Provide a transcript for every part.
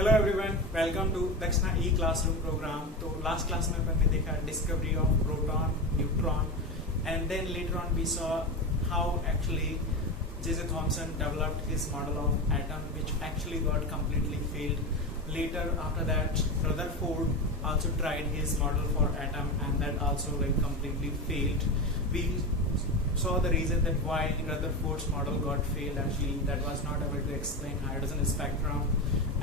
Hello everyone, welcome to Dakshina e classroom programme. तो last class में अपन ने देखा discovery of proton, neutron, and then later on we saw how actually J.J. Thomson developed his model of atom, which actually got completely failed. Later, after that, Rutherford also tried his model for atom, and that also completely failed. We saw the reason that why Rutherford's model got failed. Actually, that was not able to explain hydrogen spectrum,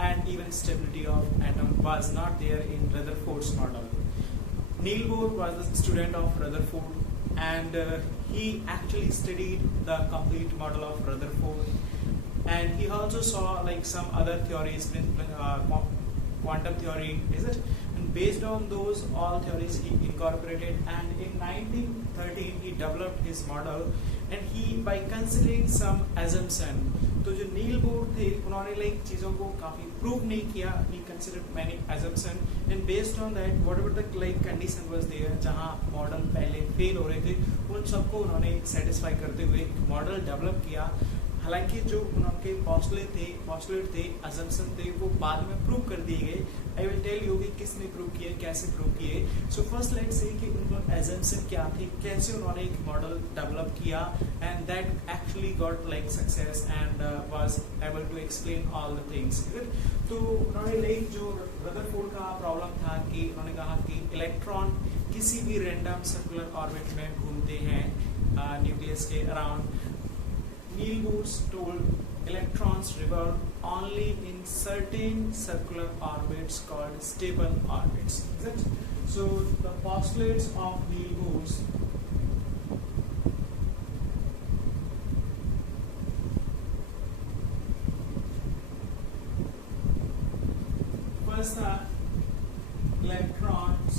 and even stability of atom was not there in Rutherford's model. Niels Bohr was the student of Rutherford, and he actually studied the complete model of Rutherford, and he also saw some other theories, quantum theory, is it? And based on those all theories he incorporated, and in 1913 he developed his model, and he by considering some assumption. तो जो Niels Bohr थे उन्होंने चीज़ों को काफ़ी prove नहीं किया. he considered many assumption, and based on that whatever the condition was there जहाँ मॉडल पहले फेल हो रहे थे उन सबको उन्होंने सेटिस्फाई करते हुए मॉडल डेवलप किया. हालांकि जो उनके पॉस्टुलेट थे, असम्पशन थे, वो बाद में प्रूव कर दिए गए. आई विल टेल यू कि किसने प्रूव किए, कैसे प्रूव किए. सो फर्स्ट लेट्स से कि उनका असम्पशन क्या थी, कैसे उन्होंने एक मॉडल डेवलप किया, and that actually got success and was able to explain all the things. तो उन्होंने जो रदरफोर्ड का प्रॉब्लम था कि उन्होंने कहा कि इलेक्ट्रॉन किसी भी रैंडम सर्कुलर ऑर्बिट में घूमते हैं न्यूक्लियस के around. Niels Bohr told electrons revolve only in certain circular orbits called stable orbits. Is it? So the postulates of Niels Bohr first electrons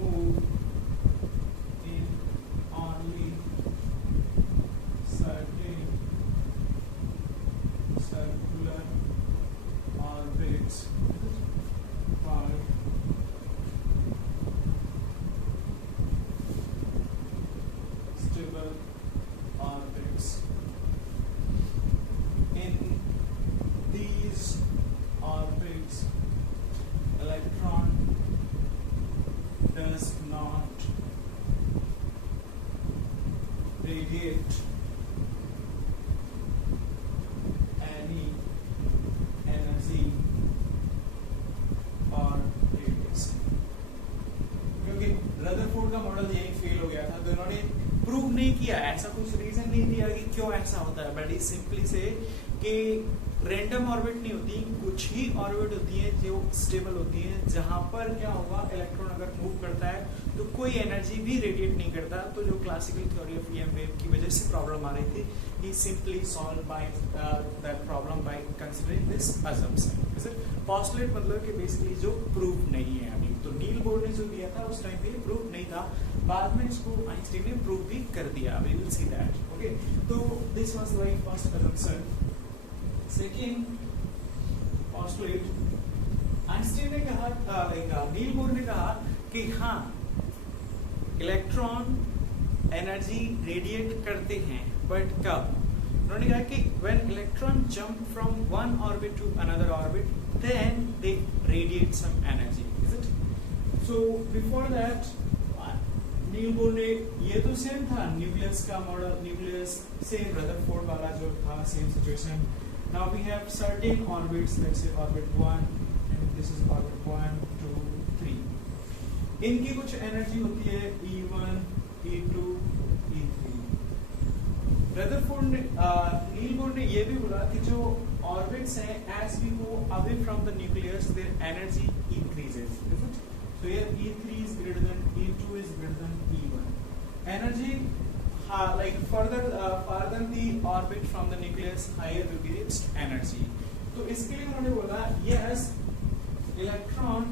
move in only certain circular orbits called stable orbits. In these orbits, electron does not radiate any energy or radiation. क्योंकि Rutherford का model यही fail हो गया था, तो इन्होंने prove नहीं किया, ऐसा कुछ रीजन नहीं दिया कि क्यों ऐसा होता है, बट सिंपली से कि रैंडम ऑर्बिट नहीं होती, कुछ ही ऑर्बिट होती है जो स्टेबल होती है, जहां पर क्या होगा, इलेक्ट्रॉन अगर मूव करता है तो कोई एनर्जी भी रेडिएट नहीं करता. तो जो classical theory of EM wave की वजह से प्रॉब्लम आ रही थी, he simply solved by that problem by considering this assumption. is it? postulate मतलब कि बेसिकली जो प्रूफ नहीं है अभी. तो नील बोर ने जो दिया था उस टाइम पे प्रूफ नहीं था, बाद में इसको आइंस्टाइन ने प्रूव भी कर दिया. we will see that. okay, तो this was like first assumption. second postulate, Einstein ने कहा, नील बोर ने कहा कि हाँ इलेक्ट्रॉन एनर्जी रेडिएट करते हैं, बट कब? उन्होंने कहा कि when electron jump from one orbit to another orbit, then they radiate some energy. Is it? So before that, Niels Bohr ने ये तो सेम था न्यूक्लियस का मॉडल, न्यूक्लियस सेम रदरफोर्ड वाला जो था, same situation. Now we have certain orbits, let's say orbit 1, and this is orbit 1, 2, 3. इनकी कुछ एनर्जी होती है E1, E2, E3. रदरफोर्ड ने, नील बोर ने ये भी बोला कि जो ऑर्बिट्स हैं, as we go away from the nucleus, their energy increases. So here E3 is greater than E2 is greater than E1. Energy further the orbit from the nucleus, higher will be its energy. तो इसके लिए उन्होंने बोला yes, electron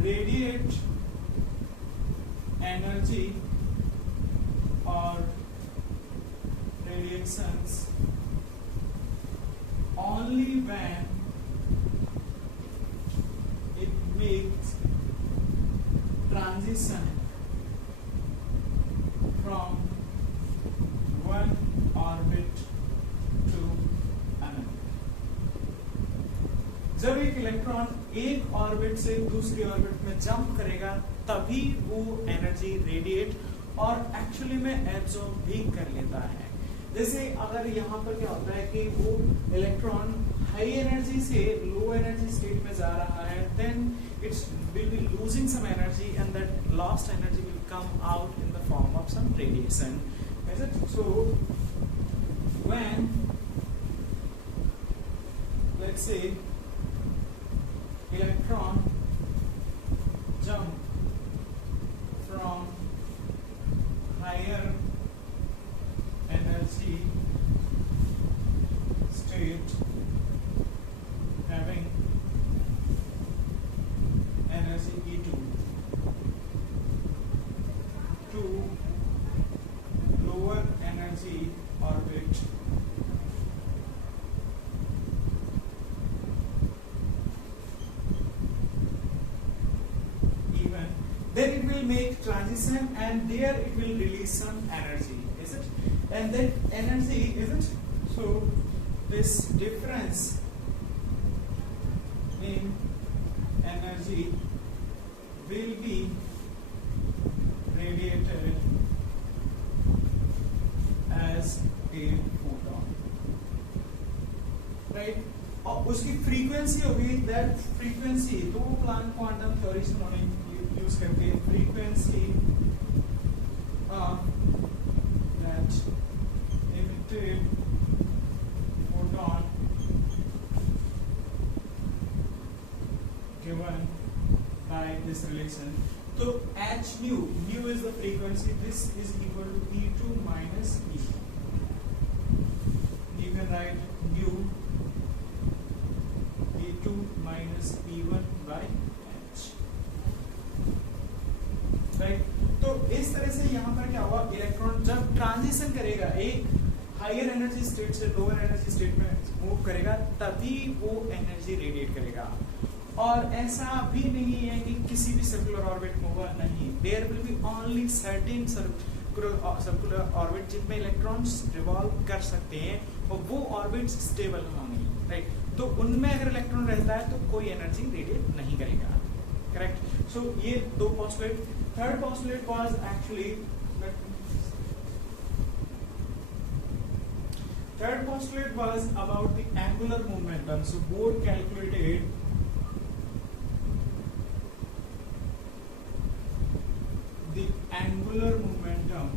radiate energy or radiations only when it makes transition from जब एक electron एक orbit से दूसरी ऑर्बिट में जंप करेगा तभी वो एनर्जी रेडिएट और एक्चुअली में एब्जॉर्ब भी कर लेता है। जैसे अगर यहाँ पर क्या होता है कि वो इलेक्ट्रॉन हाई एनर्जी से लो एनर्जी स्टेट में जा रहा है, then it's will be losing some energy and that lost energy will come out in the form of some radiation. Is it? So when, let's say, electron jump from higher energy state having energy E2 to lower energy orbit even, then it will make transition and there it will release some energy, is it? And that energy, is it? So this difference in energy will be radiated as a photon, right? और उसकी frequency होगी, that frequency तो Planck quantum theory से उन्होंने use करके frequency that emitted photon given by this relation. So h nu is the frequency, this is equal to E2 minus E. You can write nu E2 minus E1 by h, right? तो इस तरह से यहाँ पर क्या हुआ, electron जब transition करेगा एक हायर एनर्जी स्टेट से लोअर एनर्जी स्टेट में मूव करेगा तभी वो एनर्जी रेडिएट करेगा। और ऐसा भी नहीं है कि किसी भी सर्कुलर ऑर्बिट में होगा, नहीं, there will be only certain circular orbit जिनमें इलेक्ट्रॉन्स रिवॉल्व कर सकते हैं और वो ऑर्बिट्स स्टेबल होंगी, राइट? तो उनमें अगर इलेक्ट्रॉन रहता है तो कोई एनर्जी रेडिएट नहीं करेगा, करेक्ट? सो ये दो postulate. Third postulate was actually, third postulate was about the angular momentum. So Bohr calculated the angular momentum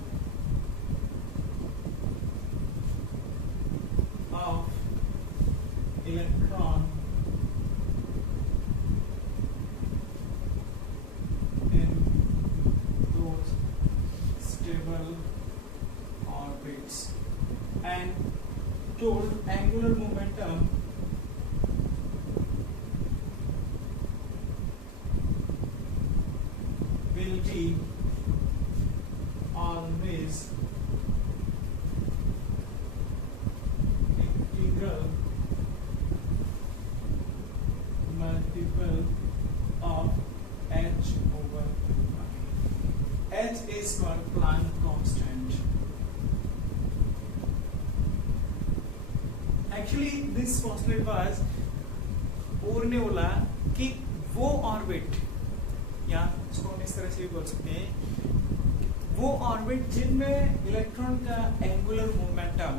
of electron in those stable orbits and told angular momentum will be always integral multiple of h over 2pi. H is called Planck constant. Actually this postulate was, bore ने बोला कि वो orbit, या इसको हम इस तरह से भी बोल सकते हैं, वो ऑर्बिट जिनमें इलेक्ट्रॉन का एंगुलर मोमेंटम,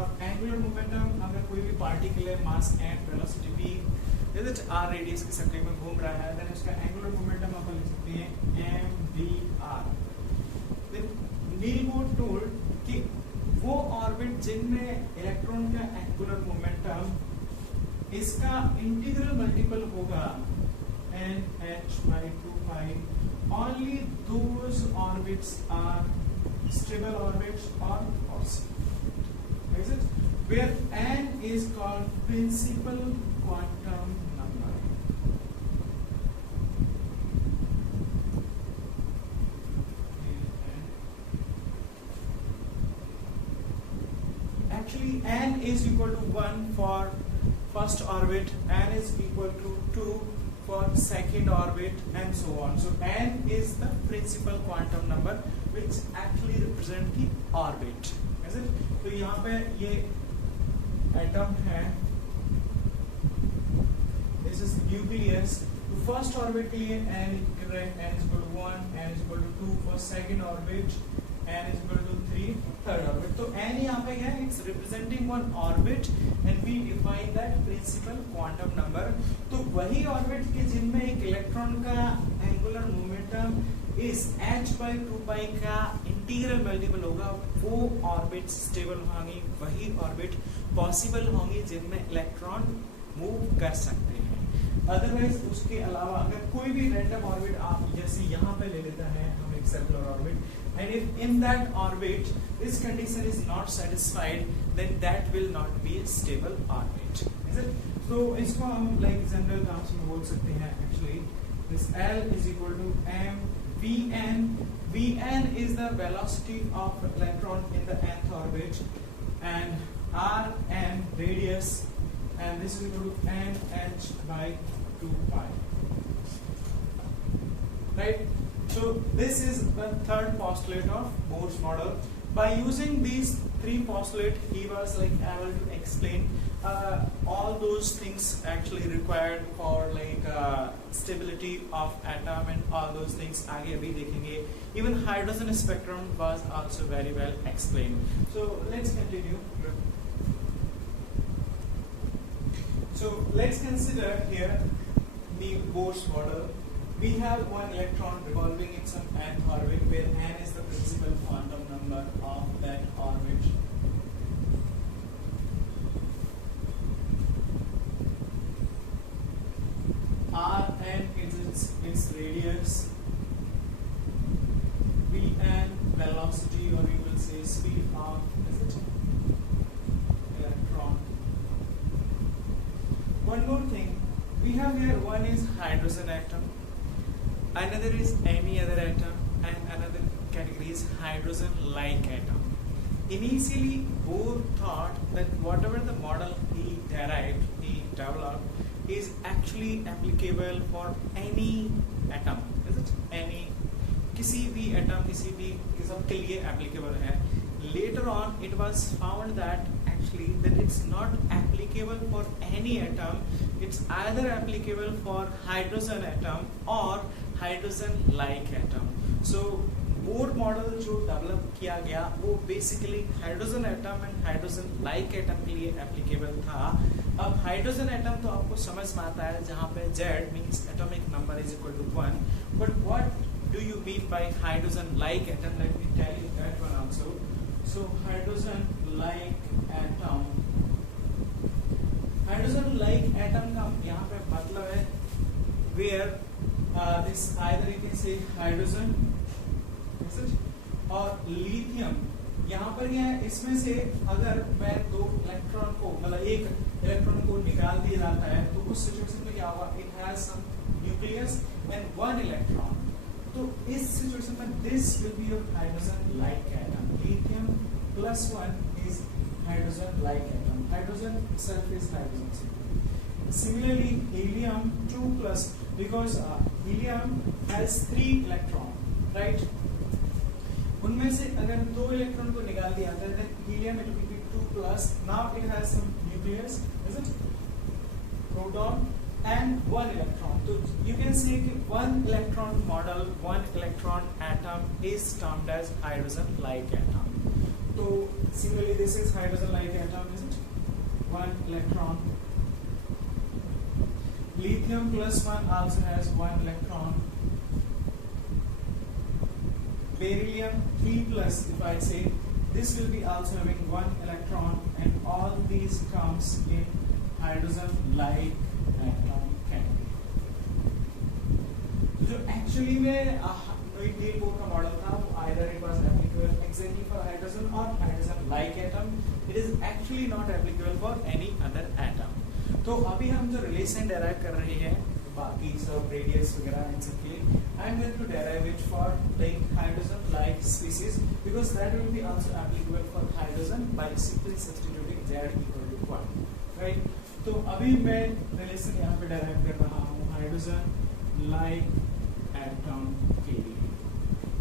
और एंगुलर मोमेंटम अगर कोई भी पार्टिकुलर मास एंड वेलोसिटी भी आर रेडियस के सर्कल में घूम रहा है, देन उसका एंगुलर मोमेंटम अपन लिख सकते हैं mvr। Then Niels Bohr told कि वो ऑर्बिट जिनमें इलेक्ट्रॉन का एंगुलर मोमेंटम इसका इंटीग्रल मल्टीपल होगा nh/2pi, only those orbits are stable orbits or possible, is it? Where n is called principal quantum number. Actually n is equal to 1 for first orbit, n is equal to 2 for second orbit, and so on. So n is the principal quantum number which actually represent the orbit, is it? तो यहाँ पे ये atom है, this is nucleus. तो first orbit के लिए n is equal to 1, n is equal to 2 for second orbit, n is equal to 3 third orbit. तो n यहाँ पे क्या है? It's representing one orbit and we define that principal quantum number. तो वही orbit के जिनमें एक इलेक्ट्रॉन का angular momentum is h by 2 pi का इंटीग्रल मल्टीपल होगा, वो ऑर्बिट स्टेबल होंगी, वही ऑर्बिट पॉसिबल होंगी जिनमें इलेक्ट्रॉन मूव कर सकते हैं. अदरवाइज उसके अलावा अगर कोई भी रैंडम ऑर्बिट आप जैसे यहाँ पे ले लेता है हम एक circular orbit, and if in that orbit this condition is not satisfied, then that will not be a stable orbit. Is it? तो इसको हम लाइक जनरल टर्म्स में बोल सकते हैं actually this L is equal to m Vn. Vn is the velocity of electron in the nth orbit, and Rn radius, and this is equal to nh by 2 pi. Right? So this is the third postulate of Bohr's model. By using these three postulates, he was like able to explain all those things actually required for like stability of atom and all those things आगे अभी देखेंगे. Even hydrogen spectrum was also very well explained. So let's continue. So let's consider here the Bohr's model. We have one electron revolving in some nth orbit where n is the principal quantum number of that orbit. Rn is its radius. Vn velocity, or you will say speed of electron. One more thing, we have here one is hydrogen atom, another is any other atom, and another category is hydrogen-like atom. Initially, Bohr thought that whatever the model he developed, is actually applicable for any atom. Is it? Any किसी भी atom, किसी भी किस्म के लिए applicable है. Later on, it was found that actually that it's not applicable for any atom. It's either applicable for hydrogen atom or hydrogen-like atom. So Bohr model जो develop किया गया वो basically hydrogen atom and hydrogen-like atom के लिए applicable था. अब hydrogen atom तो आपको समझ में आता है जहाँ पे Z means atomic number is equal to 1. But what do you mean by hydrogen-like atom? Let me tell you that one also. So hydrogen-like atom का यहाँ पे मतलब है where this either you can say hydrogen और lithium. यहाँ पर क्या है, इसमें से अगर मैं दो इलेक्ट्रॉन को मतलब एक इलेक्ट्रॉन को निकाल दिया जाता है तो उस सिचुएशन में क्या होगा, it has some nucleus and one electron. तो इस सिचुएशन में this will be your hydrogen like atom. Lithium plus 1 is hydrogen like atom. Hydrogen itself is hydrogen. Similarly, helium 2 plus, because helium has 3 electron, right? उनमें से अगर 2 electron को निकाल दिया जाता है then helium it will be 2 plus. Now it has some nucleus, is it? Proton and 1 electron. So you can say that 1 electron model, 1 electron atom is termed as hydrogen-like atom. So similarly, this is hydrogen-like atom, is it? 1 electron. Lithium plus 1 also has 1 electron. Beryllium 3 plus, if I say, this will be also having 1 electron, and all these comes in hydrogen-like atom category. जो actually में Niels Bohr का model था वो either it was applicable exactly for hydrogen or hydrogen-like atom. It is actually not applicable for any other atom. तो अभी हम जो relation derive कर रहे हैं बाकी सब रेडियस वगैरह इन सब के लिए, I am going to derive it for like hydrogen-like species because that will be also applicable for hydrogen by simply substituting Z equal to 1, right? तो अभी मैं रिलेशन यहाँ पे डेराइव कर रहा हूँ हाइड्रोजन-like एटम के लिए.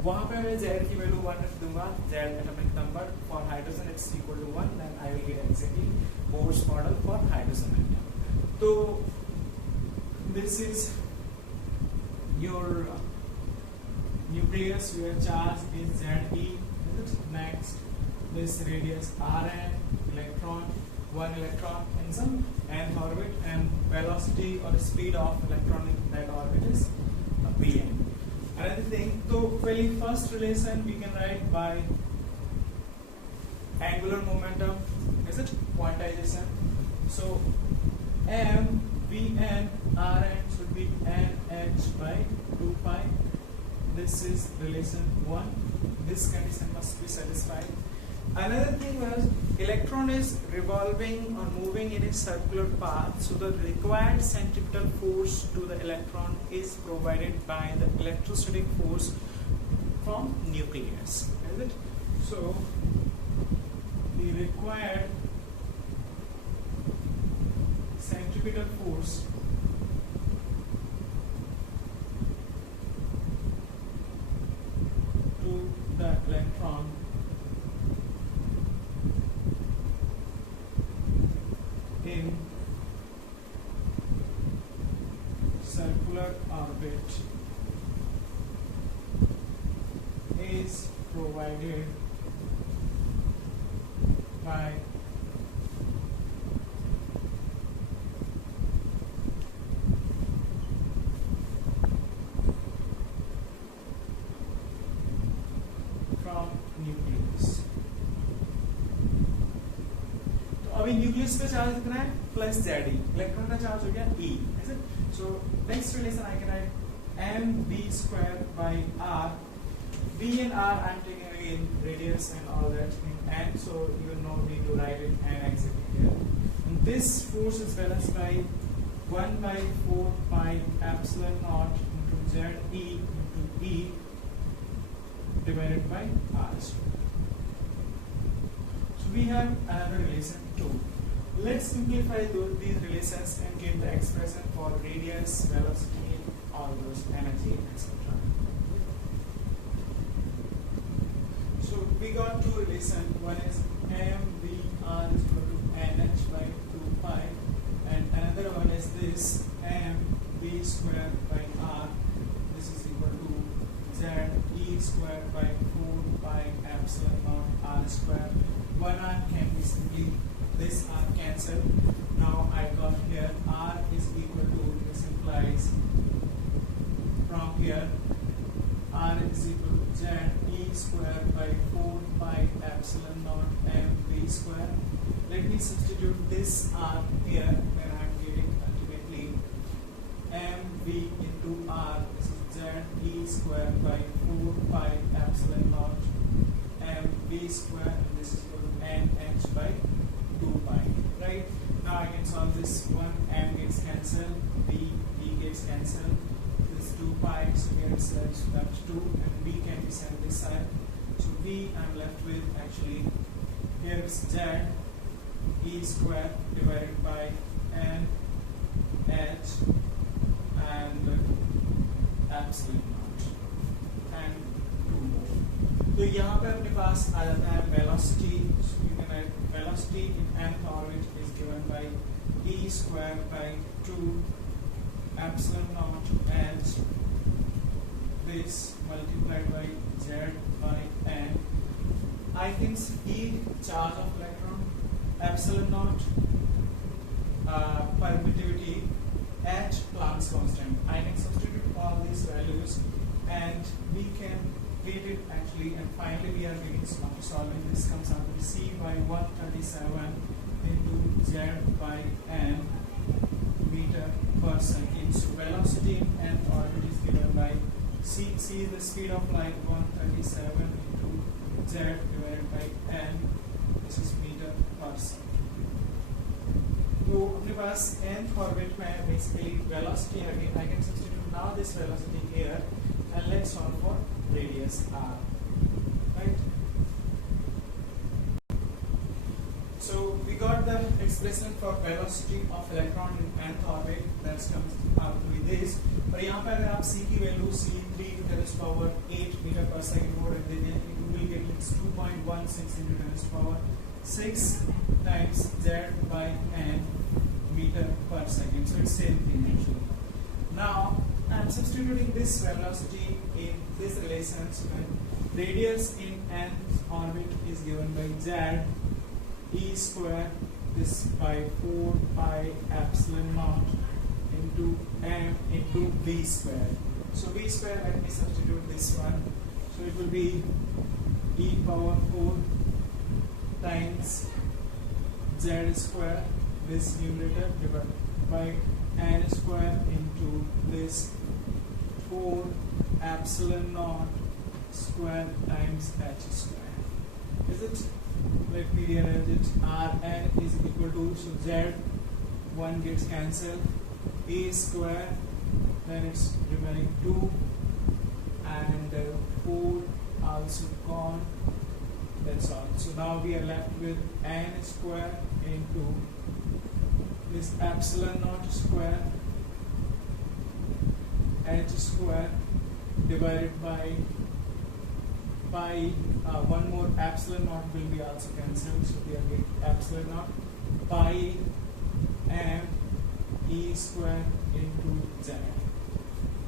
वहाँ पे मैं Z की वैल्यू 1 रख दूंगा. Z atomic number for hydrogen it's equal to 1, then I will get exactly Bohr's model for hydrogen atom. तो this is your nucleus where charge is Ze. Next, this radius Rn, electron, one electron in some nth orbit, and velocity or speed of electron in that orbit is Vn. Another thing, so very first relation we can write by angular momentum, is it quantization? So m Vn Rn should be nh by 2 pi. This is relation 1. This condition must be satisfied. Another thing was electron is revolving or moving in a circular path, so the required centripetal force to the electron is provided by the electrostatic force from nucleus, is it? So the required centripetal force to the electron in circular orbit is provided by from nucleus. तो अभी nucleus का charge कितना है plus Ze, electron का charge हो गया E, is it? So next relation I can write mv square by r. V and r I'm taking again radius and all that in n, so you no need to write it n exactly here. And this force is balanced by 1 by 4 pi epsilon naught into Ze into E divided by r square. So we have another relation too. Let's simplify these relations and get the expression for radius, velocity, all those energy, etc. So we got two relations. One is mvr is equal to nh by 2 pi, and another one is this mv square by r. This is equal to Ze square by 4 pi epsilon naught r square. One r can be simply this r cancel. Now I got here r is equal to, this implies from here r is equal to Ze square by 4 pi epsilon naught mv square. Let me substitute this r here when I am getting ultimately mv into r. This is Ze square by 4 pi epsilon naught mv square, and this is equal to nh by 2 pi. Right? Now I can solve this one. M gets cancelled, b gets cancelled. This 2 pi, so here it's left 2, and b can be sent this side. So b I'm left with actually here it's Ze e square divided by n h and epsilon naught and 2 more. तो यहाँ पे अपने पास आ जाता है velocity. So you can write velocity in nth orbit is given by e square by 2 epsilon naught h, this multiplied by Z by n. I can speed charge of electron, epsilon naught, permittivity, h Planck's constant. I can substitute all these values and we can get it actually, and finally we are getting, after solving this, comes out to C by 137 into Z by n meter per second. So velocity in nth orbit is given by c is the speed of light, 137 into Z divided by n. This is meter per second. तो अपने पास nth orbit में basically velocity again I can substitute now this velocity here, and let's solve for radius r. Right? So we got the expression for velocity of electron in nth orbit. That comes out to be this. और यहाँ पे अगर आप c की value c 3 to the power 8 meter per second को रख देते हैं, you will get it's 2.16 into 10 to the power 6 times Z by n meter per second. So it's same thing actually. Now I'm substituting this velocity in this relation. So when radius in n orbit is given by z e square this by 4 pi epsilon naught into m into v square. So v square, let me substitute this one. So it will be e power 4 times z square, this numerator, divided by n square into this 4 epsilon naught square times h square. Is it? Let me rearrange it. Rn is equal to, so z 1 gets cancelled, e square, then it's remaining 2, and 4 also gone. That's all. So now we are left with n square into this epsilon naught square h square divided by pi. One more epsilon naught will be also cancelled, so we are getting epsilon naught pi m e square into z,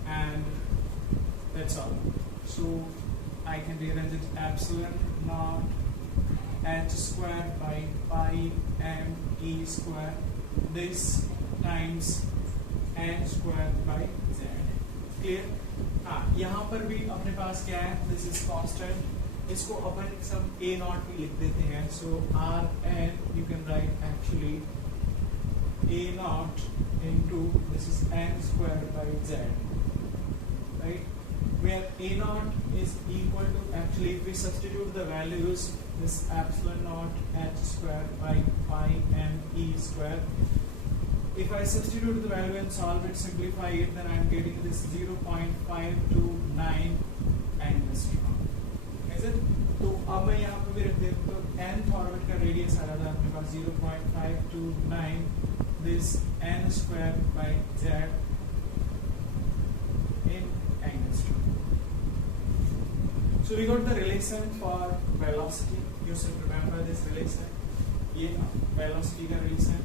and that's all. So I can rearrange it epsilon naught h square by pi m e square this times n square by z. Clear? हाँ, यहाँ पर भी अपने पास क्या है? This is constant. इसको अपन सब a naught भी लिख देते हैं. So r n you can write actually a naught into this is n square by z, right? Where a naught is equal to, actually if we substitute the values, this epsilon naught h square by pi m e square, if I substitute the value and solve it, simplify it, then I am getting this 0.529 angstrom. Is it? तो अब मैं यहाँ पे भी रख देता हूँ, तो nth ऑर्बिट का रेडियस आ रहा था अपने पास 0.529 this n square by z in angstrom. So we got the relation for velocity. You should remember this relation. ये velocity का relation.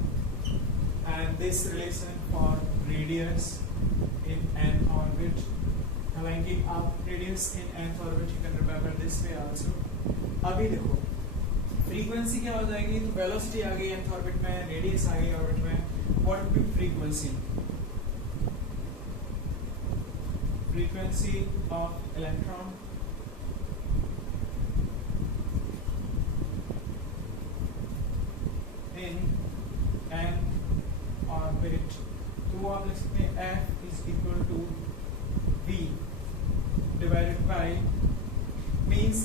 And this relation for radius in n orbit. हालांकि आप radius in nth orbit you can remember this way also. अभी देखो frequency क्या हो जाएगी? तो velocity आ गई nth orbit में, radius आ गई orbit में. What would be frequency? Frequency of electron in n orbit. तो वो आप लिख सकते हैं f is equal to v divided by means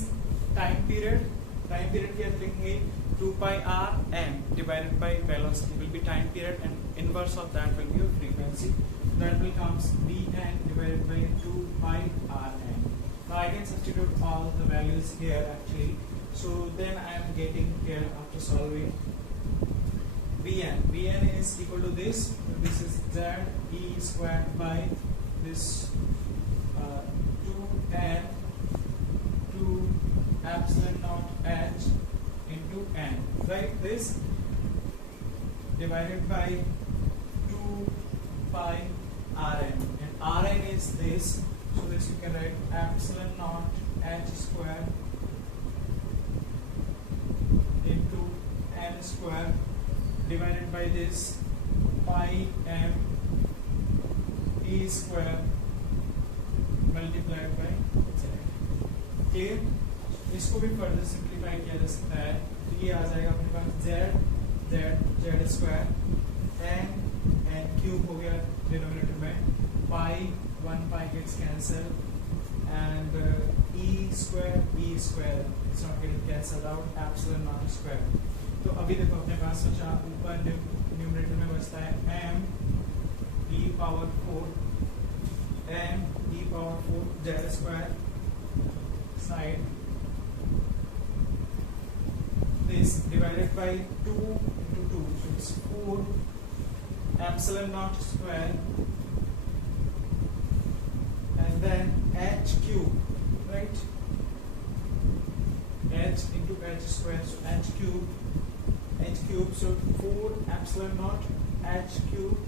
time period. Time period क्या लिखेंगे? 2 pi r n divided by velocity will be time period, and inverse of that will be your frequency. That will comes Vn divided by 2 pi Rn. Now I can substitute all the values here actually. So then I am getting here after solving Vn. Vn is equal to this. This is z e squared by this 2n 2 epsilon naught h into n. Right? This divided by 2 pi Rn, and Rn is this, so this you can write epsilon naught h square into n square divided by this pi m e square multiplied by z. Clear? इसको भी further simplify किया जा सकता है. तो ये आ जाएगा अपने पास z स्क्वायर n क्यूब हो गया डिनोमिनेटर में, pi 1 pi gets cancel, and e square it's not getting cancelled out, epsilon naught square. तो अभी देखो अपने पास बचा ऊपर न्यूमरेटर में बचता है m e power 4 z square side this divided by 2 into 2, so it's 4 epsilon naught square, and then h cube, right? H into h square, so h cube, so 4 epsilon naught h cube.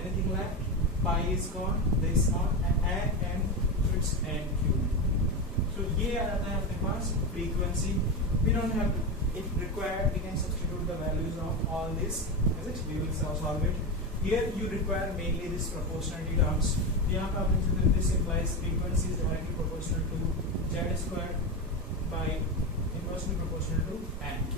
Anything left? pi is gone, this on, and it's NQ. So ये आ जाता है अपने पास frequency. We don't have to, if required, we can substitute the values of all this. Is it? We will solve it. Here you require mainly this proportionality terms. यहाँ पे आप लिख सकते हैं this implies frequency is directly proportional to z squared by inversely proportional to NQ.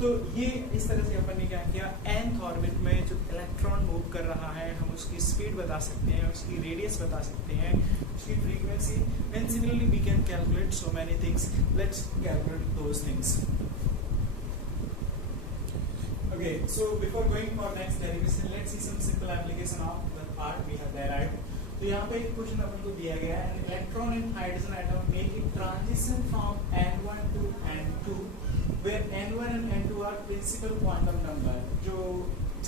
तो ये इस तरह से अपन ने क्या किया, nth ऑर्बिट में जो इलेक्ट्रॉन मूव कर रहा है हम उसकी स्पीड बता सकते हैं, उसकी रेडियस बता सकते हैं, उसकी frequency, and similarly we can calculate so many things. Let's calculate those things. Okay, so before going for next derivation, let's see some simple application of the part we have derived. तो यहाँ पे एक question अपन को दिया गया है, an electron in hydrogen atom making transition from N1 to N2, where N1 and N2 are principal quantum number. जो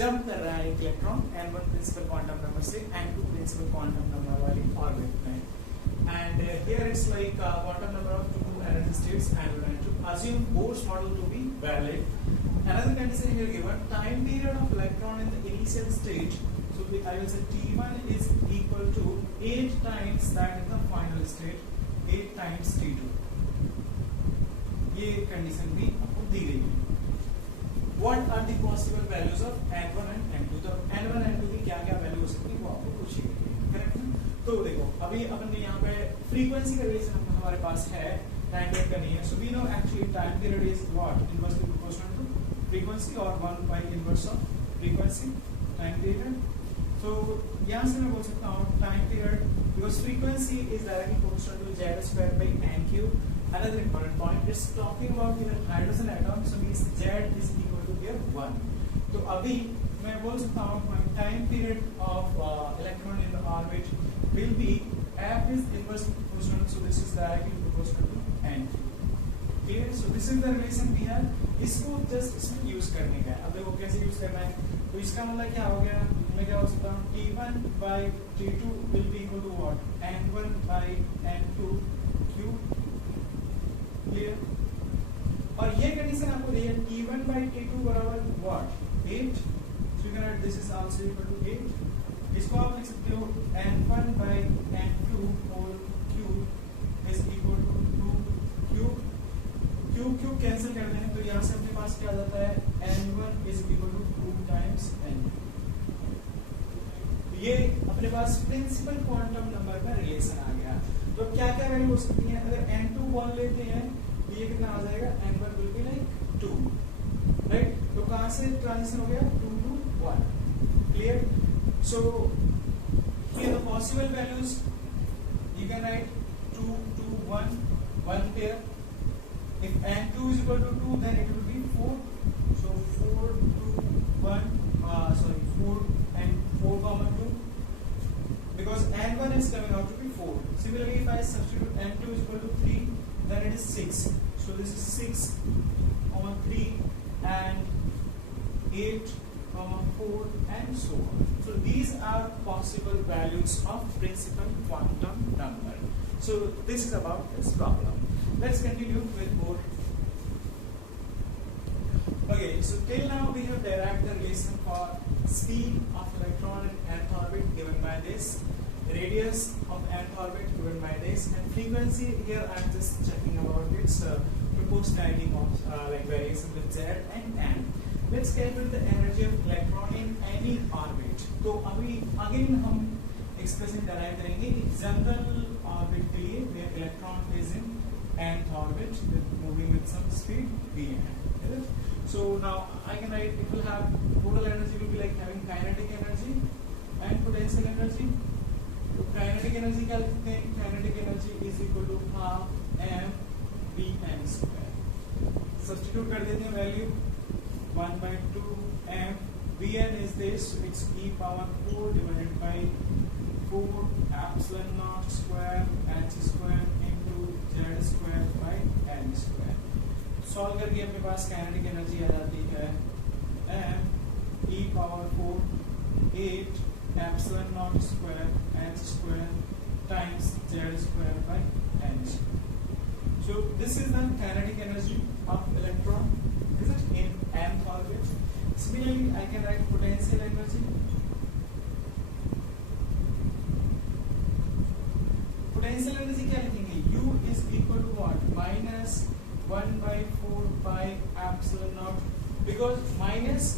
jump कर रहा है एक electron N1 principal quantum number से N2 principal quantum number वाली ऑर्बिट में. And here it's like quantum number of two energy states N1 and N2. Assume Bohr's model to be valid. Another condition here given, time period of electron in the initial stage. So I will say T1 is equal to 8 times that in the final state, 8 times T2. ये condition भी आपको दी गई है. What are the possible values of N1 and N2? तो N1 and N2 की क्या क्या value हो सकती है वो आपको पूछी गई है, करेक्ट है? तो देखो अभी अपन ने यहाँ पे फ्रीक्वेंसी का रिलेशन हमारे पास है, टाइम पीरियड का नहीं है. So we know actually time period is what? Inversely proportional to frequency or 1 by inverse of frequency, time period. So यहाँ से मैं बोल सकता हूँ time period because frequency is directly proportional to z square by NQ. Another important point is talking about here hydrogen atom, so means z is equal to here 1. तो अभी मैं बोल सकता हूँ time period of electron in the orbit will be f is inversely proportional, so this is directly proportional to NQ. Clear? So this is the relation we have. इसको just इसमें use करने का है. अब देखो कैसे यूज करना है. तो इसका मतलब क्या हो गया, मैं क्या हो सकता हूँ T1 by T2 will be equal to what? N1 by N2 Q. Clear? और ये कंडीशन आपको दी है T1 by T2 बराबर what? 8. So you can write this is also equal to 8. इसको आप लिख सकते हो N1 by N2 whole cube is equal to 2Q. Q cancel कर दें तो यहाँ से अपने पास क्या आ जाता है N1 is equal to 2 times N2. ये अपने पास प्रिंसिपल क्वांटम नंबर का रिलेशन आ गया. तो क्या क्या वैल्यू हो सकती है, अगर N2 1 लेते हैं तो ये कितना आ जाएगा, N1 will be like 2, right? तो कहाँ से ट्रांजिशन हो गया 2 to 1. Clear? So here the possible values you can write 2 to 1, 1 pair. If N2 is equal to 2, then it will be 4. So 4 to 1, 4 and 4 comma 2. Because N1 is coming out to be 4. Similarly, if I substitute N2 is equal to 3, then it is 6. So this is 6, 3 and 8, 4 and so on. So these are possible values of principal quantum number. So this is about this problem. Let's continue with more. Okay, so till now we have derived the relation for speed of electron in nth orbit given by this, radius of nth orbit given by this, and frequency here I am just checking about its proportionality of like variation with z and n. Let's calculate the energy of electron in any orbit. तो अभी again हम expression derive करेंगे general orbit के लिए where electron is in nth orbit with moving with some speed vn. So now I can write it will have total energy will be like having kinetic energy and potential energy. तो kinetic energy क्या लिखते हैं, kinetic energy is equal to half m vn square. Substitute कर देते हैं value 1 by 2 m. Vn is this, it's e power 4 divided by 4 epsilon naught square h square into z square by n square. Solve करके अपने पास kinetic energy आ जाती है m e power 4 8 epsilon naught square h square times z square by n square. So this is the kinetic energy of electron, is it, in nth orbit. Similarly, I can write potential energy. Potential energy क्या लिखेंगे, U is equal to what, minus 1/4 pi epsilon naught, because minus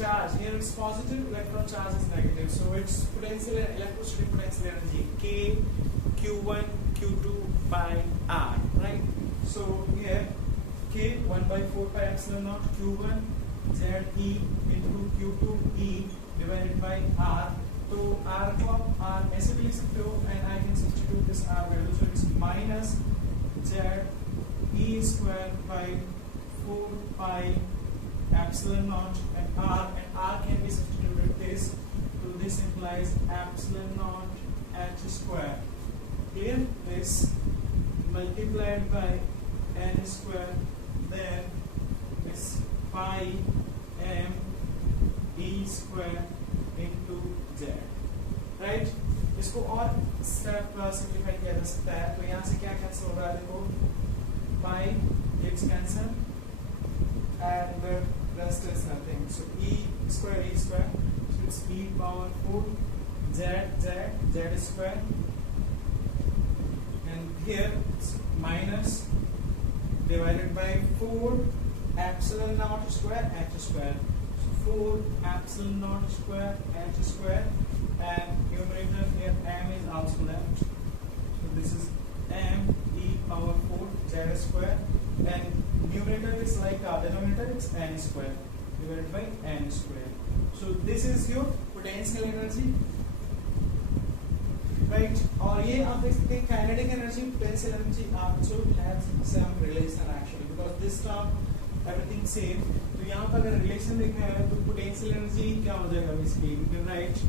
charge here is positive, electron charge is negative, so its potential electrostatic potential energy K Q1 Q2 by R, right? So here K 1/4 pi epsilon naught Q1 Z E into Q2 E divided by R. तो R को आप R ऐसे भी लिख सकते हो, and I can substitute this R value, so it's minus Z E square by 4 pi epsilon naught and R can be substituted this, so this implies epsilon naught H square. Clear? This multiplied by N square, then this pi M E square into Z, right? इसको और step simplify किया जा सकता है, तो यहाँ से क्या कैंसिल हो रहा है, देखो pi gets cancelled and the rest is nothing, so E square, so it's E power 4 Z square, and here it's minus divided by 4 epsilon naught square H square, so 4 epsilon naught square H square, and numerator here M is also left, so this is M E power 4 Z square, and numerator is like denominator, it's N square divided by N square. So this is your potential energy, right? और ये आप देख सकते हैं kinetic energy, potential energy also has some relation actually, because this term everything same. तो यहाँ पर अगर relation देखा है तो potential energy क्या हो जाएगा basically, you can write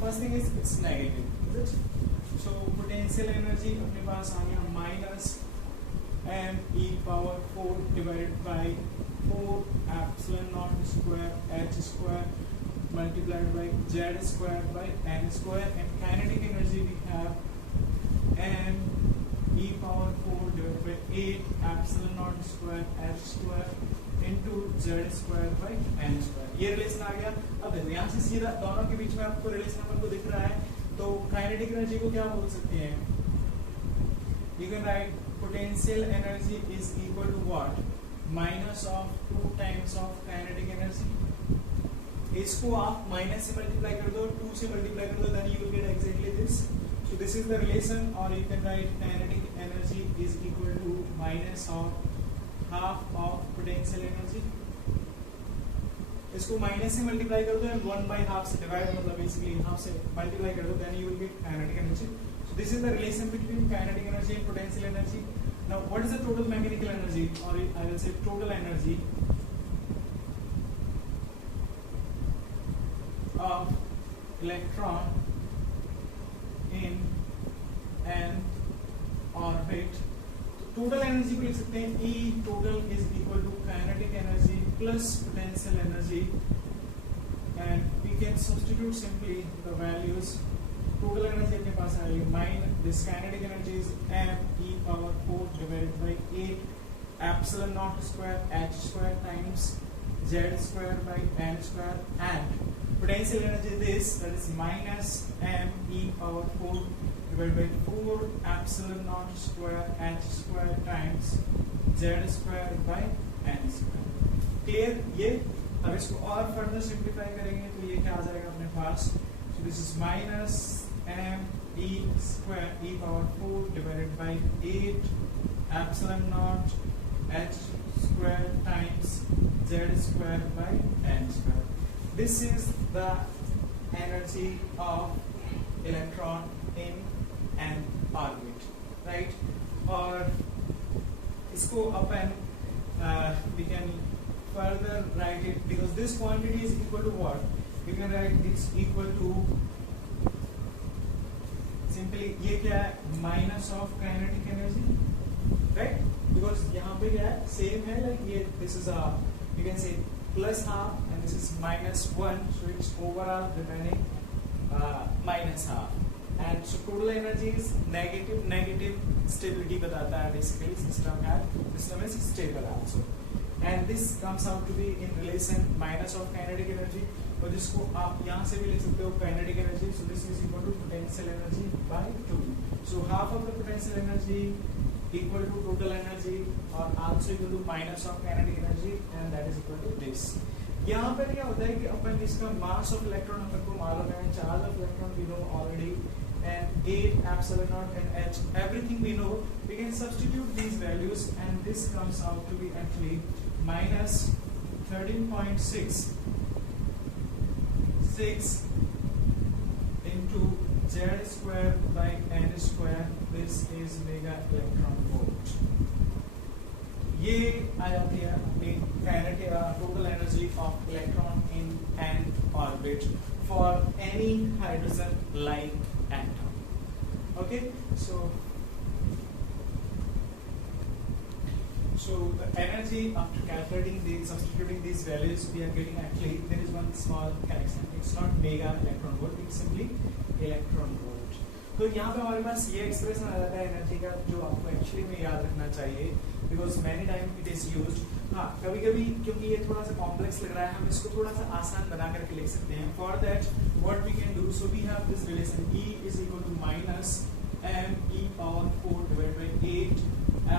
first thing is it's negative, is it? So potential energy अपने पास आ गया minus M E power 4 divided by 4 epsilon naught square H square multiplied by Z square by N square, and kinetic energy we have M E power 4 divided by 8 epsilon naught square H square into Z square by N square. ये relation आ गया. अब देखो यहाँ से सीधा दोनों के बीच में आपको रिलेशन अपन को दिख रहा है, तो काइनेटिक एनर्जी को क्या बोल सकते हैं, you can write potential energy is equal to what, minus of 2 times of kinetic energy. इसको आप माइनस से मल्टीप्लाई कर दो, 2 से मल्टीप्लाई कर दो, then you will get exactly this. So this is the relation, or you can write kinetic energy is equal to minus of half of potential energy. इसको minus से मल्टीप्लाई कर दो and 1/2 से डिवाइड, मतलब basically half से multiply कर दो, then you will get kinetic energy. So this is the relation between kinetic energy and potential energy. Now what is the total mechanical energy, or I will say total energy of electron in an orbit? Total energy को लिख सकते हैं E total is equal to kinetic energy plus potential energy, and we can substitute simply the values. Total energy अपने पास आ गई, this kinetic energy is M E power 4 divided by 8 epsilon naught square H square times Z square by N square, and potential energy is this, that is minus M E power 4 divided by 4 epsilon naught square H square times Z square by N square. Clear? ये अब इसको और further simplify करेंगे तो ये क्या आ जाएगा अपने पास, so this is minus M E square E power 4 divided by 8 epsilon naught H square times Z square by N square. This is the energy of electron in an orbit, right? और इसको अपन we can further write it, because this quantity is equal to what? You can write it's equal to simply ये क्या है, minus of kinetic energy, right? Because यहाँ पे क्या है, same है, like ये this is a, you can say plus half and this is minus 1, so it's overall remaining minus half. And so total energy is negative stability बताता है, basically system is stable also. and this comes out to be in relation minus of kinetic energy, और जिसको आप यहाँ से भी लिख सकते हो kinetic energy. So this is equal to potential energy by 2. So half of the potential energy equal to total energy or also equal to minus of kinetic energy, and that is equal to this. यहाँ पर क्या होता है कि अपन इसका mass of electron अपन को मालूम है, charge of electron we know already, and 8 epsilon naught and h, everything we know. We can substitute these values, and this comes out to be actually minus 13.66 into z square by n square. This is mega electron volt. ये आ जाती है अपनी total energy of electron in an orbit for any hydrogen like atom. Okay, so the energy after calculating these, substituting these values, we are getting actually there is one small correction. It's not mega electron volt, it's simply electron volt. तो यहाँ पे हमारे पास ये expression आ जाता है energy का, जो आपको एक्चुअली में याद रखना चाहिए, because many time it is used. हाँ, कभी कभी क्योंकि ये थोड़ा सा कॉम्प्लेक्स लग रहा है, हम इसको थोड़ा सा आसान बना करके लिख सकते हैं. For that what we can do, so we have this relation E is equal to minus m e power 4 divided by 8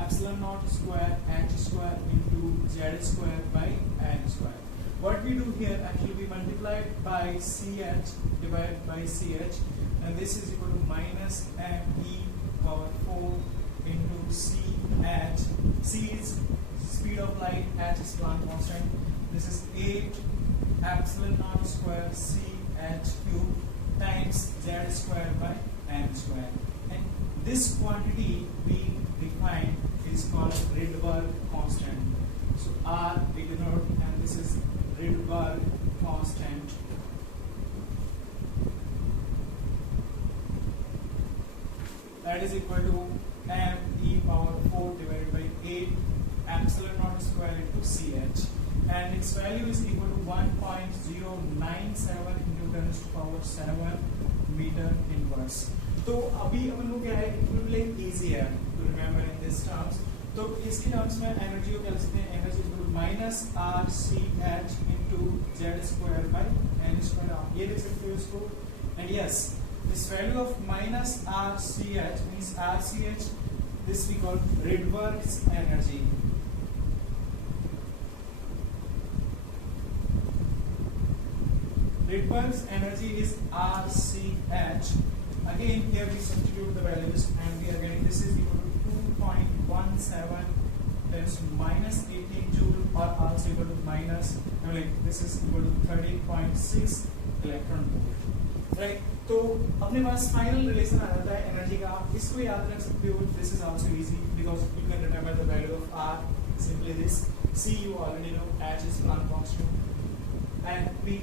epsilon naught square h square into z square by n square. What we do here, actually we multiply it by ch divided by ch, and this is equal to minus m e power 4 into ch. C is speed of light, h is Planck constant. This is 8 epsilon naught square ch cube times z square by n square. And this quantity we define is called Rydberg constant. So R we denote, and this is Rydberg constant. That is equal to m e power 4 divided by 8 epsilon naught square into ch, and its value is equal to 1.097 newtons to power 7 meter inverse. तो अभी अपन को क्या है, it will be like easier to remember in this terms. तो इसके terms में energy को क्या लिख सकते हैं, energy equal to minus R C H into Z square by N square. आप ये लिख सकते हो इसको. And yes, this value of minus RCH means RCH, this we call Rydberg's energy. Rydberg's energy is RCH. Again, here we substitute the values, and we are getting this is equal to 2.17 times minus 18 joule, or also equal to minus, this is equal to 13.6 electron volt. Right? तो अपने पास final relation आ जाता है energy का. आप इसको याद रख सकते हो. This is also easy because you can remember the value of R. Simply this. See you already know, H is Planck constant, and we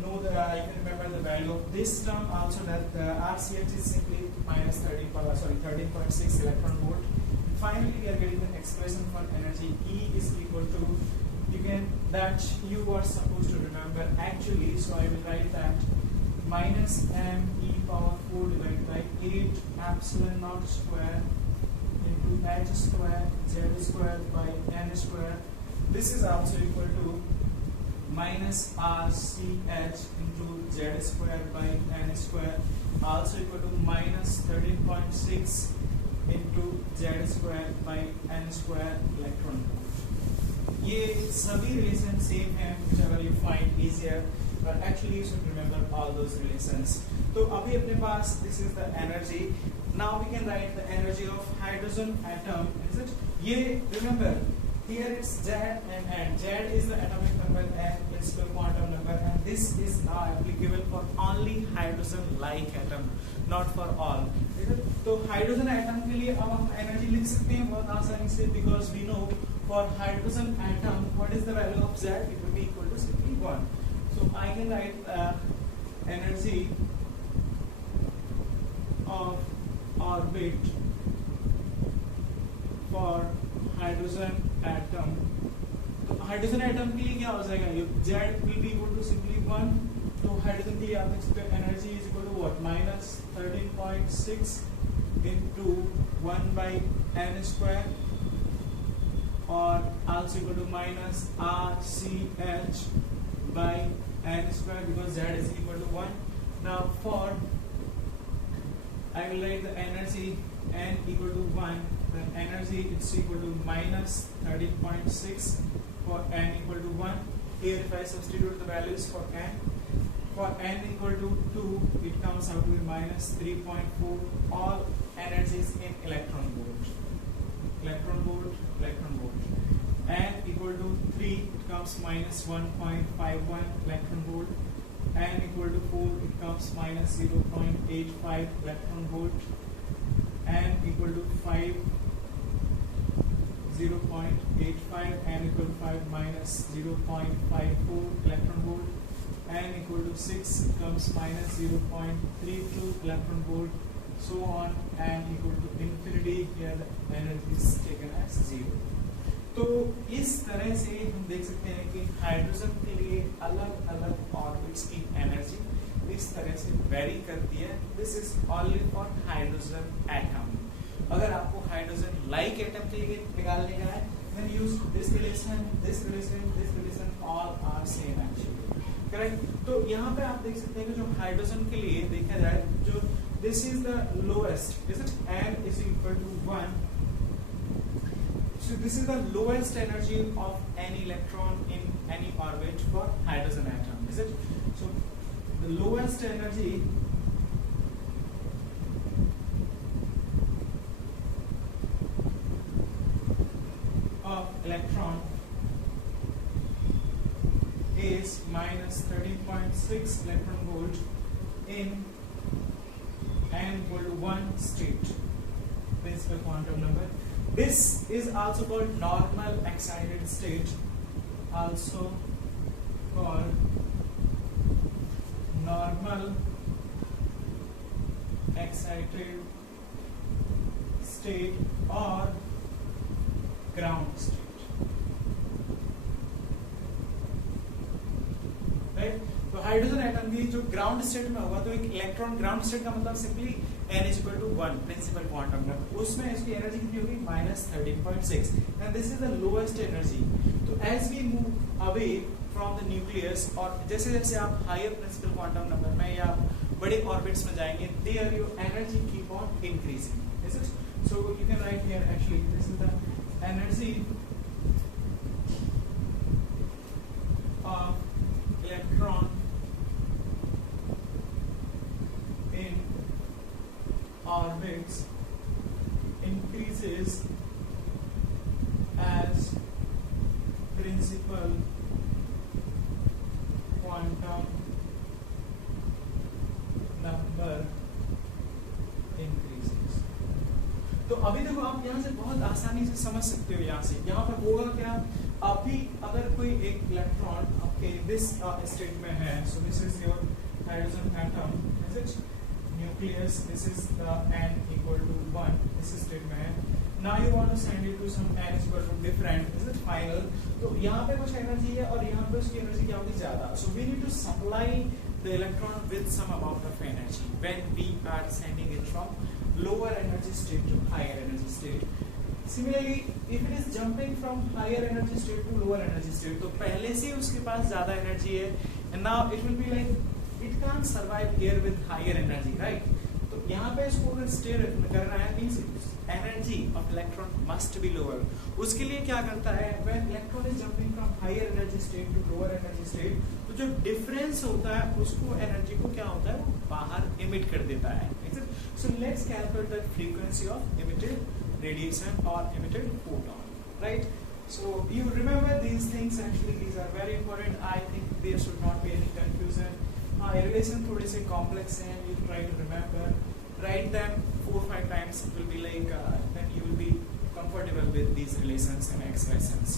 know that I can remember the value of this term also, that the RCH is simply minus 13.6 electron volt. Finally, we are getting the expression for energy. E is equal to, that you are supposed to remember actually, so I will write that minus m e power 4 divided by 8 epsilon naught square into h square z square by n square. This is also equal to minus RCH into z square by n square, also equal to minus 13.6 into z square by n square electron volt. ये सभी relation same है, whichever you find easier, but actually you should remember all those relations. तो अभी अपने पास this is the energy. Now we can write the energy of hydrogen atom. Is it? ये remember here it's Z and N. Z is the atomic number and principal quantum number, and this is now applicable for only hydrogen-like atom, not for all. तो hydrogen atom के लिए अब हम energy लिख सकते हैं बहुत आसानी से, because we know for hydrogen atom what is the value of Z? It will be equal to simply 1. So I can write energy of orbit for hydrogen atom. तो हाइड्रोजन एटम के लिए क्या हो जाएगा, ये Z will be equal to simply 1. तो hydrogen के लिए आप देख सकते हैं energy is equal to what, minus 13.6 into 1 by n square, और also equal to minus RCH by n square because z is equal to 1. Now for I will write the energy n equal to 1, then energy it's equal to minus 13.6 for n equal to 1. Here if I substitute the values for n equal to 2, it comes out to be minus 3.4. All energies in electron volt. N equal to 3, it comes minus 1.51 electron volt. N equal to 4, it comes minus 0.85 electron volt. N equal to 5, 0.85. N equal to 5 minus 0.54 electron volt. N equal to 6, it comes minus 0.32 electron volt. So on, n equal to infinity. Here the energy is taken as 0. तो इस तरह से हम देख सकते हैं कि hydrogen के लिए अलग अलग ऑर्बिट्स की एनर्जी इस तरह से वेरी करती है. This is only for hydrogen atom. अगर आपको हाइड्रोजन लाइक एटम के लिए निकालने का है then use this relation all are same actually. Correct. तो यहाँ पे आप देख सकते हैं कि जो हाइड्रोजन के लिए देखा जाए जो this is the lowest is it n is equal to 1. So this is the lowest energy of any electron in any orbit for hydrogen atom, is it? So the lowest energy of electron is minus 13.6 electron volt in n equal to 1 state, principal quantum number. This is also called normal excited state, also called normal excited state or ground state. Right? तो hydrogen atom भी जो ground state में होगा तो एक electron ground state का मतलब simply n is equal to 1 principal quantum number. उसमें इसकी एनर्जी कितनी होगी minus 13.6 and this is the lowest energy. तो as we move away from the nucleus और जैसे जैसे आप हायर प्रिंसिपल क्वांटम नंबर में या बड़े ऑर्बिट्स में जाएंगे there your energy keep on increasing, is it? So you can write here actually this is the energy of electron in orbits increases as principal quantum number increases. तो अभी देखो आप यहाँ से बहुत आसानी से समझ सकते हो. यहाँ से यहाँ पर होगा क्या, अभी अगर कोई एक इलेक्ट्रॉन आपके दिस स्टेट में है, so this is your hydrogen atom, is it? Nucleus, this is the n equal to 1, this is state में है. Now you want to send it to some n is equal to different, is it final? तो यहाँ पे कुछ energy है और यहाँ पे उसकी एनर्जी क्या होगी ज़्यादा. So we need to supply the electron with some amount of energy when we are sending it from lower energy state to higher energy state. Similarly, if it is jumping from higher energy state to lower energy state, तो पहले से उसके पास ज़्यादा energy है and now it will be like it can't survive here with higher energy, right? तो यहाँ पे इसको अगर स्टे करना है means energy of electron must be lower. उसके लिए क्या करता है, when electron is jumping from higher energy state to lower energy state, तो जो difference होता है उसको energy को क्या होता है वो बाहर emit कर देता है. So let's calculate the frequency of emitted radiation or emitted photon, right? So you remember these things, actually these are very important. I think there should not be any confusion. Relation थोड़े से complex हैं, you try to remember, write them 4-5 times. It will be like then you will be comfortable with these relations and expressions.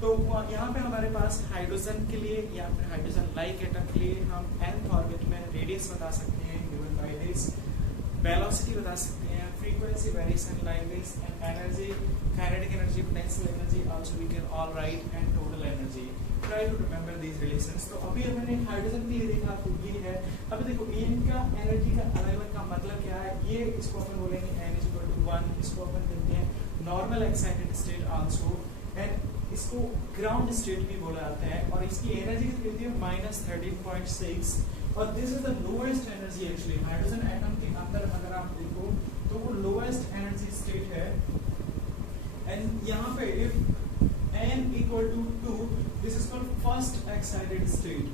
तो यहाँ पे हमारे पास hydrogen के लिए या फिर हाइड्रोजन लाइक एटम के लिए हम nth ऑर्बिट में रेडियस बता सकते हैं given by this, वेलोसिटी बता सकते हैं, frequency variation like this, and energy, kinetic energy, potential energy also we can all write, and total energy. Try to remember these relations. तो अभी हमने हाइड्रोजन के लिए देखा तो ये है. अभी देखो इनका एनर्जी का अलग का मतलब क्या है, ये इसको अपन बोलेंगे n is equal to 1, इसको अपन कहते हैं normal excited state also, and इस इसको ग्राउंड स्टेट भी बोला जाता है और इसकी एनर्जी कितनी होती है -13.6 और this is the lowest energy actually hydrogen atom के अंदर अगर आप देखो तो वो लोएस्ट एनर्जी स्टेट है एंड यहाँ पे if n equal to 2 this is called first excited state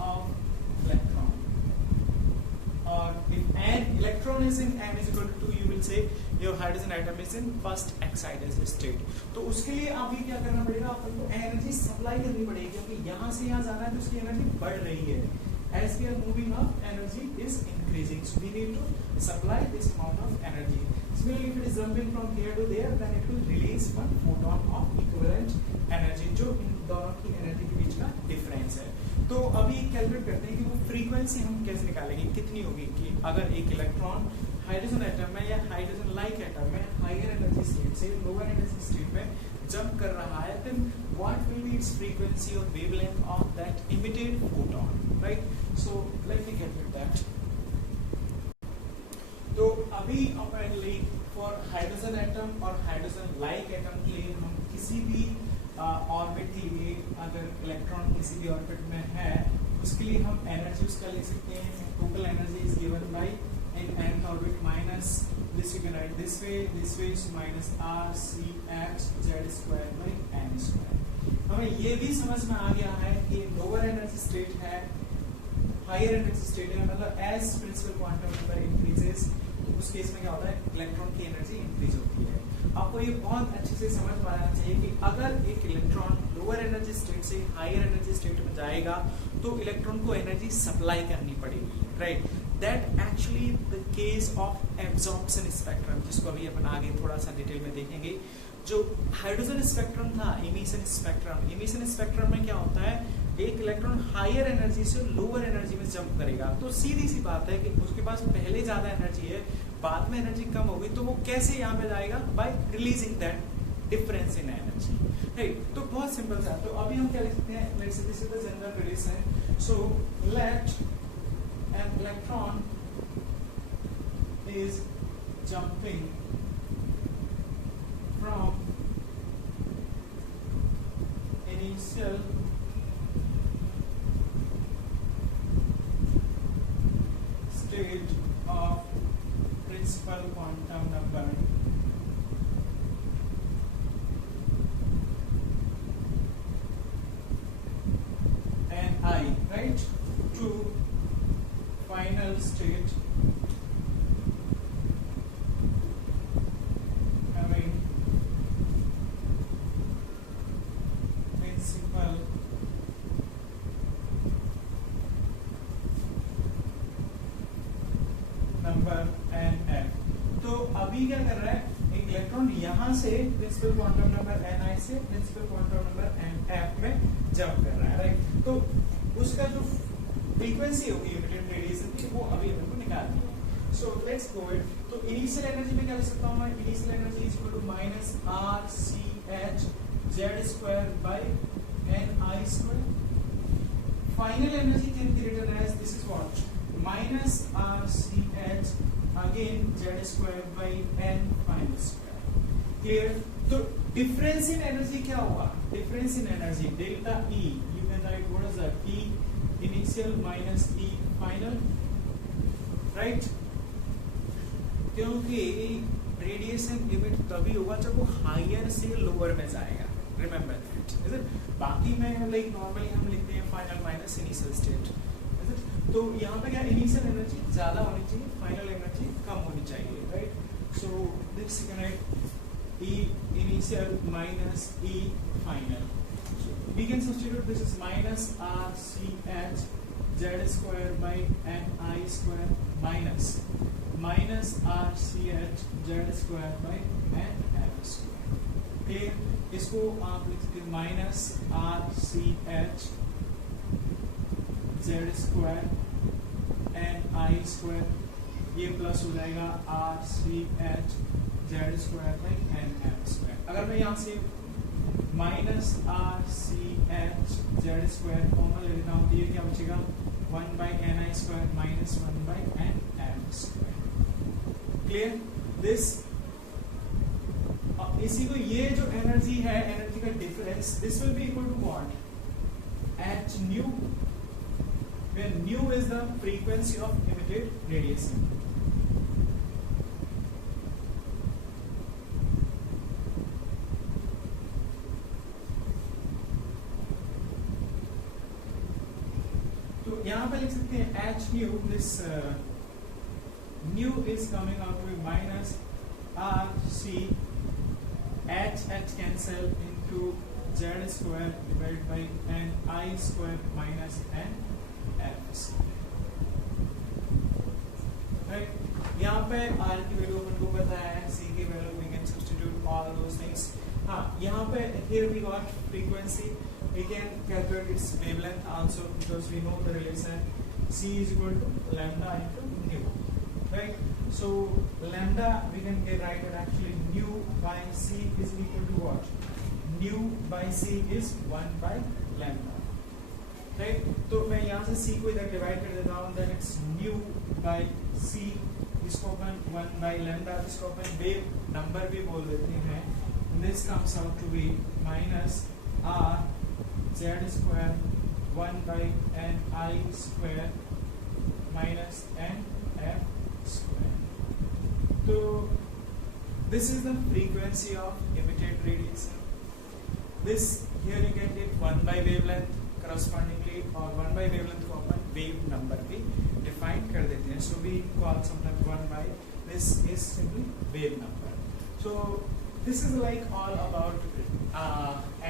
of electron or if n electron is in n is equal to 2 you will say your hydrogen atom is in first excited state तो उसके लिए अभी क्या करना पड़ेगा अपन को energy supply करनी पड़ेगी क्योंकि यहाँ से यहाँ जाना है तो उसकी एनर्जी बढ़ रही है as we are moving up energy is increasing so we need to supply this amount of energy similarly if it is jumping from here to there then it will release one photon of equivalent energy जो इन दोनों की energy के बीच का difference है तो अभी calculate करते हैं कि वो फ्रीक्वेंसी हम कैसे निकालेंगे कितनी होगी कि अगर एक इलेक्ट्रॉन हाइड्रोजन एटम में या हाइड्रोजन लाइक एटम में हायर एनर्जी स्टेट से लोअर एनर्जी स्टेट में जंप कर रहा है then what will be its frequency or wavelength of that emitted photon right so let me calculate that तो अभी apparently for hydrogen atom और hydrogen like atom के लिए हम किसी भी ऑर्बिट के लिए अगर इलेक्ट्रॉन किसी भी ऑर्बिट में है उसके लिए हम एनर्जी उसका ले सकते हैं total energy is given by in nth orbit minus this you can write this way is minus r c h z square by n square हमें ये भी समझ में आ गया है कि लोअर एनर्जी स्टेट है हायर एनर्जी स्टेट है मतलब as principal quantum number increases तो उस केस में क्या होता है इलेक्ट्रॉन की एनर्जी इंक्रीज होती है आपको ये बहुत अच्छे से समझ में आना चाहिए कि अगर एक इलेक्ट्रॉन लोअर एनर्जी स्टेट से हायर एनर्जी स्टेट में जाएगा तो इलेक्ट्रॉन को एनर्जी सप्लाई करनी पड़ेगी right that actually the case of absorption spectrum जिसको अभी अपन आगे थोड़ा सा डिटेल में देखेंगे जो हाइड्रोजन स्पेक्ट्रम था इमिशन स्पेक्ट्रम में क्या होता है एक इलेक्ट्रॉन हायर एनर्जी से लोअर एनर्जी में जंप करेगा तो सीधी सी बात है कि उसके पास पहले ज्यादा एनर्जी है बाद में एनर्जी कम होगी तो वो कैसे यहाँ पे जाएगा bye releasing that difference in energy right तो बहुत सिंपल था तो अभी हम क्या लिख सकते हैं let's say this is the general relation so let an electron is jumping from initial state of principal quantum number ni right to final state having principal number nf तो अभी क्या कर रहा है एक इलेक्ट्रॉन यहाँ से प्रिंसिपल क्वांटम नंबर ni से प्रिंसिपल क्वांटम नंबर nf में जंप कर रहा है राइट तो उसका जो फ्रीक्वेंसी होगी इमिटेड रेडिएशन की वो अभी अपन को निकालनी है सो लेट्स गो इट तो इनिशियल एनर्जी में क्या लिख सकता हूं मैं initial energy is equal to minus R C H Z square by N I square final energy can be written as this is what minus R C H again Z square by N final square clear तो difference in energy क्या होगा difference in energy delta E you can write what is that E initial minus E final right क्योंकि radiation emit तभी होगा जब वो higher से lower में जाएगा रिमेंबर दैट बाकी में लाइक नॉर्मली हम लिखते हैं फाइनल माइनस इनिशियल स्टेट तो यहाँ पे क्या इनिशियल एनर्जी ज्यादा होनी चाहिए फाइनल एनर्जी कम होनी चाहिए right so this you can right E initial minus E final we can substitute this is minus r c h z square by n I square minus r c h z square by n f square clear इसको आप लिख सकते हैं minus r c h z square n I square ये plus हो जाएगा r c h z square by n f square अगर मैं यहाँ से minus R C H Z square common ले लेता हूँ तो ये क्या बचेगा 1 by n I square minus 1 by n m square clear this इसी को ये जो एनर्जी है, एनर्जी का difference, this will be equal to what, h nu, where nu is the frequency of emitted radiation. तो यहाँ पे लिख सकते हैं h nu, this nu is coming out to be minus r c, h cancel into z square divided by n I square minus n f square. Right? यहाँ पे r की value अपन को पता है, c की value we can substitute all those things. हाँ, यहाँ पे here we got frequency. We can calculate its wavelength also because we know the relation c is equal to lambda into nu. Right? So lambda we can get write it actually nu by c is equal to what? Nu by c is 1 by lambda. Right? तो मैं यहाँ से c को इधर divide कर देता हूँ, then it's nu by c, इसको अपन 1 by lambda, इसको अपन वेव नंबर भी बोल देते हैं. This comes out to be minus r z square 1 by n I square minus n f square. So this is the frequency of emitted radiation. This here you get it 1 by wavelength correspondingly, or 1 by wavelength को अपन wave number भी define कर देते हैं. So we call sometimes 1 by, this is simply wave number. So this is like all about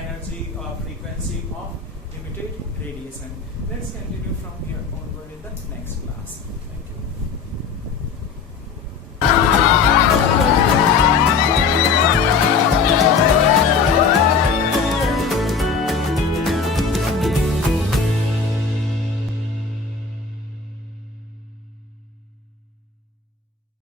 energy or frequency of emitted radiation. Let's continue from here onward in the next class. Thank you.